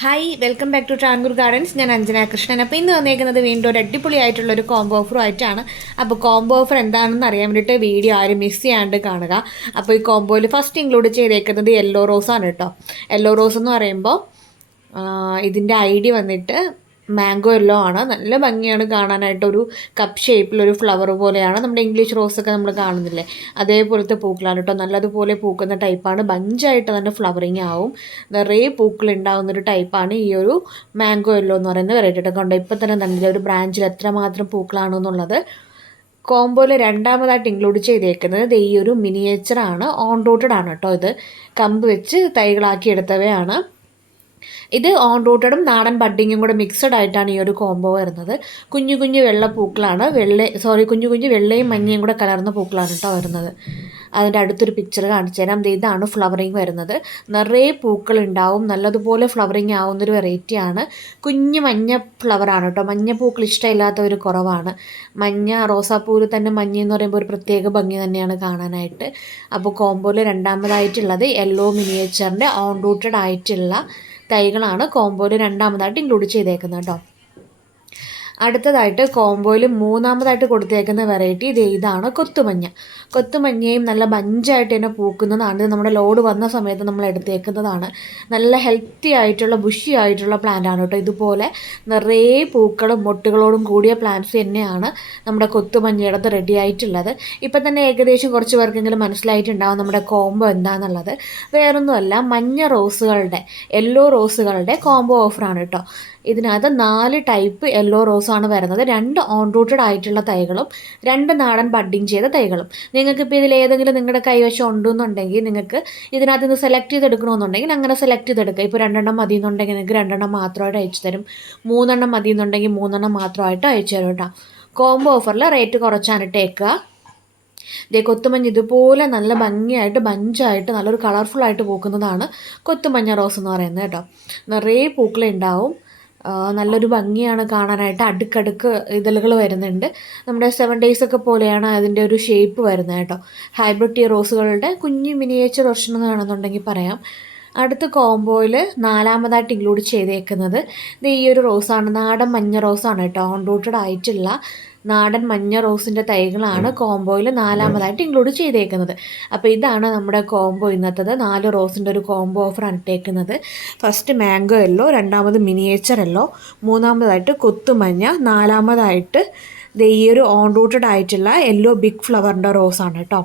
Hi welcome back to Travancore gardens ഞാൻ അഞ്ജന കൃഷ്ണൻ. അപ്പോൾ ഇന്ന് വന്നേക്കുന്നത് വീണ്ടും ഒരു അടിപൊളിയായിട്ടുള്ള ഒരു കോംബോ ഓഫർ ആയിട്ടാണ്. അപ്പോൾ കോംബോ ഓഫർ എന്താണെന്ന് അറിയാൻ വേണ്ടിയിട്ട് വീഡിയോ ആരും മിസ് ചെയ്യാണ്ട് കാണുക. അപ്പോൾ ഈ കോംബോയിൽ ഫസ്റ്റ് ഇൻക്ലൂഡ് ചെയ്തേക്കുന്നത് യെല്ലോ റോസാണ് കേട്ടോ. യെല്ലോ റോസ് എന്ന് പറയുമ്പോൾ ഇതിന്റെ ഐ ഡി വന്നിട്ട് മാംഗോ യെല്ലോ ആണ്. നല്ല ഭംഗിയാണ് കാണാനായിട്ട് ഒരു കപ്പ് ഷേപ്പിലൊരു ഫ്ലവർ പോലെയാണ് നമ്മുടെ ഇംഗ്ലീഷ് റോസൊക്കെ നമ്മൾ കാണുന്നില്ലേ? അതേപോലത്തെ പൂക്കളാണ് കേട്ടോ നല്ലതുപോലെ പൂക്കുന്ന ടൈപ്പാണ് ബഞ്ചായിട്ട് തന്നെ ഫ്ലവറിങ് ആവും. നിറയെ പൂക്കൾ ഉണ്ടാകുന്ന ഒരു ടൈപ്പാണ് ഈ ഒരു മാംഗോ യെല്ലോ എന്ന് പറയുന്ന വെറൈറ്റി കേട്ടോ കണ്ടോ? ഇപ്പം തന്നെ തന്നെ ഒരു ബ്രാഞ്ചിൽ എത്രമാത്രം പൂക്കളാണെന്നുള്ളത് കോംബോയിൽ രണ്ടാമതായിട്ട് ഇൻക്ലൂഡ് ചെയ്തേക്കുന്നത് ഈ ഒരു മിനിയേച്ചറാണ് ഓൺ റൂട്ടഡ് ആണ് കേട്ടോ ഇത്. കമ്പ് വെച്ച് തൈകളാക്കി എടുത്തവയാണ്. ഇത് ഓൺ റൂട്ടഡും നാടൻ ബഡ്ഡിങ്ങും കൂടെ മിക്സഡ് ആയിട്ടാണ് ഈ ഒരു കോംബോ വരുന്നത്. കുഞ്ഞു കുഞ്ഞു വെള്ള പൂക്കളാണ്. വെള്ള സോറി കുഞ്ഞു കുഞ്ഞു വെള്ളയും മഞ്ഞയും കൂടെ കലർന്ന പൂക്കളാണ് കേട്ടോ വരുന്നത്. അതിന്റെ അടുത്തൊരു പിക്ചർ കാണിച്ചു തരാം. ഇതാണ് ഫ്ലവറിങ് വരുന്നത്. നിറയെ പൂക്കൾ ഉണ്ടാവും. നല്ലതുപോലെ ഫ്ലവറിങ് ആവുന്നൊരു വെറൈറ്റിയാണ് കുഞ്ഞു മഞ്ഞ ഫ്ലവറാണ് കേട്ടോ. മഞ്ഞ പൂക്കൾ ഒരു കുറവാണ്. മഞ്ഞ റോസാപ്പൂവിൽ തന്നെ മഞ്ഞ എന്ന് പറയുമ്പോൾ ഒരു പ്രത്യേക ഭംഗി തന്നെയാണ് കാണാനായിട്ട്. അപ്പോൾ കോംബോയിൽ രണ്ടാമതായിട്ടുള്ളത് യെല്ലോ മിനിയേച്ചറിന്റെ ഓൺ റൂട്ടഡ് ആയിട്ടുള്ള തൈകളാണ് കോംബോയിൽ രണ്ടാമതായിട്ട് ഇൻക്ലൂഡ് ചെയ്തേക്കുന്നത് കേട്ടോ. അടുത്തതായിട്ട് കോംബോയിൽ മൂന്നാമതായിട്ട് കൊടുത്തേക്കുന്ന വെറൈറ്റി ഇത് ഇതാണ് കൊത്തുമഞ്ഞ. കൊത്തുമഞ്ഞയും നല്ല ബഞ്ചായിട്ട് തന്നെ പൂക്കുന്നതാണ്. ഇത് നമ്മുടെ ലോഡ് വന്ന സമയത്ത് നമ്മൾ എടുത്തേക്കുന്നതാണ്. നല്ല ഹെൽത്തി ആയിട്ടുള്ള ബുഷി ആയിട്ടുള്ള പ്ലാന്റ് ആണ് കേട്ടോ. ഇതുപോലെ നിറയെ പൂക്കളും മൊട്ടുകളോടും കൂടിയ പ്ലാന്റ്സ് തന്നെയാണ് നമ്മുടെ കൊത്തുമഞ്ഞയുടെ റെഡി ആയിട്ടുള്ളത്. ഇപ്പം തന്നെ ഏകദേശം കുറച്ച് പേർക്കെങ്കിലും മനസ്സിലായിട്ടുണ്ടാവും നമ്മുടെ കോംബോ എന്താണെന്നുള്ളത് വേറൊന്നുമല്ല മഞ്ഞ റോസുകളുടെ യെല്ലോ റോസുകളുടെ കോംബോ ഓഫറാണ് കേട്ടോ. ഇതിനകത്ത് നാല് ടൈപ്പ് യെല്ലോ റോസാണ് വരുന്നത്. രണ്ട് ഓൺ റൂട്ടഡ് ആയിട്ടുള്ള തൈകളും രണ്ട് നാടൻ ബഡ്ഡിങ് ചെയ്ത തൈകളും. നിങ്ങൾക്ക് ഇപ്പോൾ ഇതിൽ ഏതെങ്കിലും നിങ്ങളുടെ കൈവശം ഉണ്ടെന്നുണ്ടെങ്കിൽ നിങ്ങൾക്ക് ഇതിനകത്ത് നിന്ന് സെലക്ട് ചെയ്തെടുക്കണമെന്നുണ്ടെങ്കിൽ അങ്ങനെ സെലക്ട് ചെയ്തെടുക്കുക. ഇപ്പോൾ രണ്ടെണ്ണം മതി എന്നുണ്ടെങ്കിൽ നിങ്ങൾക്ക് രണ്ടെണ്ണം മാത്രമായിട്ട് അയച്ചു തരും. മൂന്നെണ്ണം മതി എന്നുണ്ടെങ്കിൽ മൂന്നെണ്ണം മാത്രമായിട്ട് അയച്ചു തരും കേട്ടോ. കോംബോ ഓഫറിൽ റേറ്റ് കുറച്ചാണ് ഇട്ടേക്കുക ദേ കൊത്തുമഞ്ഞ് ഇതുപോലെ നല്ല ഭംഗിയായിട്ട് ബഞ്ചായിട്ട് നല്ലൊരു കളർഫുള്ളായിട്ട് പൂക്കുന്നതാണ് കൊത്തുമഞ്ഞ റോസ് എന്ന് പറയുന്നത് കേട്ടോ. നിറയെ പൂക്കളുണ്ടാവും നല്ലൊരു ഭംഗിയാണ് കാണാനായിട്ട് അടുക്കടുക്ക് ഇതളുകൾ വരുന്നുണ്ട്. നമ്മുടെ സെവൻ ഡേയ്സ് ഒക്കെ പോലെയാണ് അതിന്റെ ഒരു ഷേപ്പ് വരുന്നത് കേട്ടോ. ഹൈബ്രിഡ് ടീ റോസുകളുടെ കുഞ്ഞു മിനിയേച്ചർ വർഷം എന്ന് പറയാം. അടുത്ത കോംബോയിൽ നാലാമതായിട്ട് ഇൻക്ലൂഡ് ചെയ്തേക്കുന്നത്. ഇത് ഈ ഒരു റോസാണ് നാടൻ മഞ്ഞ റോസാണ് കേട്ടോ. ഓൺ റൂട്ടഡ് ആയിട്ടുള്ള നാടൻ മഞ്ഞ റോസിന്റെ തൈകളാണ് കോംബോയിൽ നാലാമതായിട്ട് ഇൻക്ലൂഡ് ചെയ്തേക്കുന്നത്. അപ്പോൾ ഇതാണ് നമ്മുടെ കോംബോ ഇന്നത്തത്. നാല് റോസിന്റെ ഒരു കോംബോ ഓഫറാണ് ഇട്ടേക്കുന്നത്. ഫസ്റ്റ് മാംഗോ എല്ലോ രണ്ടാമത് മിനിയേച്ചർ എല്ലോ മൂന്നാമതായിട്ട് കൊത്തുമഞ്ഞ നാലാമതായിട്ട് ഈ ഒരു ഓൺ റൂട്ടഡ് ആയിട്ടുള്ള യെല്ലോ ബിഗ് ഫ്ലവറിന്റെ റോസാണ് കേട്ടോ.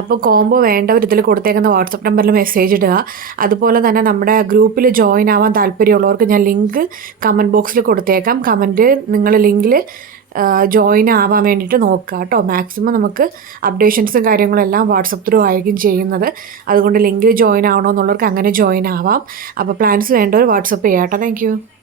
അപ്പോൾ കോംബോ വേണ്ടവർ ഇതിൽ കൊടുത്തേക്കുന്ന വാട്സപ്പ് നമ്പറിൽ മെസ്സേജ് ഇടുക. അതുപോലെ തന്നെ നമ്മുടെ ഗ്രൂപ്പിൽ ജോയിൻ ആവാൻ താല്പര്യമുള്ളവർക്ക് ഞാൻ ലിങ്ക് കമന്റ് ബോക്സിൽ കൊടുത്തേക്കാം. കമന്റ് നിങ്ങൾ ലിങ്കിൽ ജോയിൻ ആവാൻ വേണ്ടിയിട്ട് നോക്കുക കേട്ടോ. മാക്സിമം നമുക്ക് അപ്ഡേഷൻസും കാര്യങ്ങളും എല്ലാം വാട്സപ്പ് ത്രൂ ആയിരിക്കും ചെയ്യുന്നത്. അതുകൊണ്ട് ലിങ്കിൽ ജോയിൻ ആവണമെന്നുള്ളവർക്ക് അങ്ങനെ ജോയിൻ ആവാം. അപ്പോൾ പ്ലാൻസ് വേണ്ടവർ വാട്സപ്പ് ചെയ്യാം കേട്ടോ. താങ്ക്